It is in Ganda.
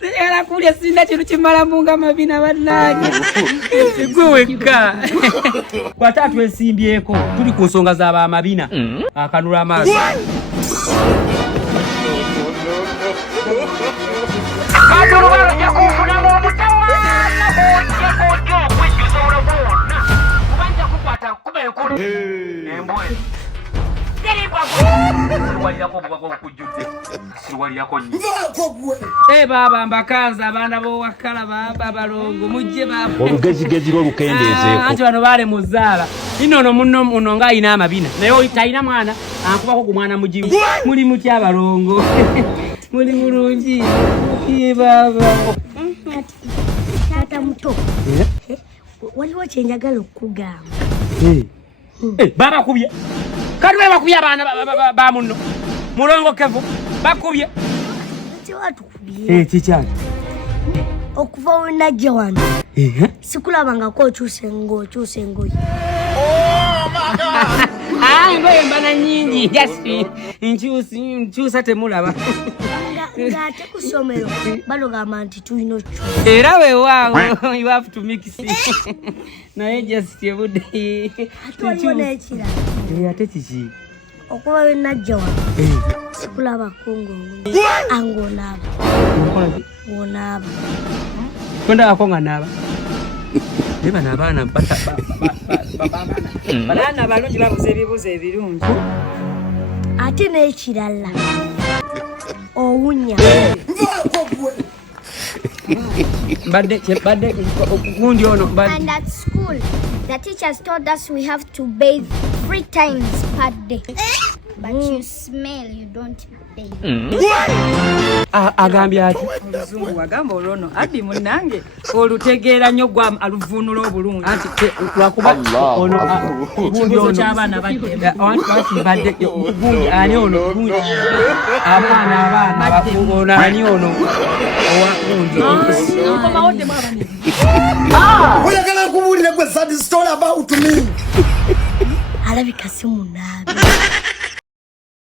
Era kulia sinda kintu kimala munga mabina bannange. Gwe wekka. Watatu esimbyeko tuli ku nsonga z'aba mabina. Akanula amazi. Baba mbakaza abana bo wakala baba balongo mujje baba olugezi lw'olukendeezeeko anti bano bale muzaala inono muno nga ayina amabina naye oyitayina mwana ankubako ku mwana mugimu muli mutya abalongo muli mulungi ye baba tata muto waliwo kyenjagala okugamba baba kubye kati bwe bakubye abaana ba muno mulongo kevo bakubye kikyaki okuva wenajja wano sikulabangako okyuse engoye engoye mbana nyingi jasi nkyusa temulaba ng'ate ku ssomero balogamba nti tulina okyo era weewaawo you have to mix naye just ebudde ate waliwo n'ekirala ate kiki okuba wenajja wano sikulabako ng'onaaba kwendabako nga naaba naye bano abaana banaana balungi babuza ebibuuzo ebirungi ate n'ekirala owunya badde gundi ono and at school the teachers told us we have to bathe 3 times per day but you smell you don't bathe agambye ati oluzungu wagamba olwono addi munnange olutegeera nnyo gwa aluvunula obulungi anti lwakuba ono ekibuuzo ky'abaana badde gundi ani ono gundi abaana bakuona ani ono okomawoddemu abane oyagala nkubuulire gwe sad story about me alabika si munaabe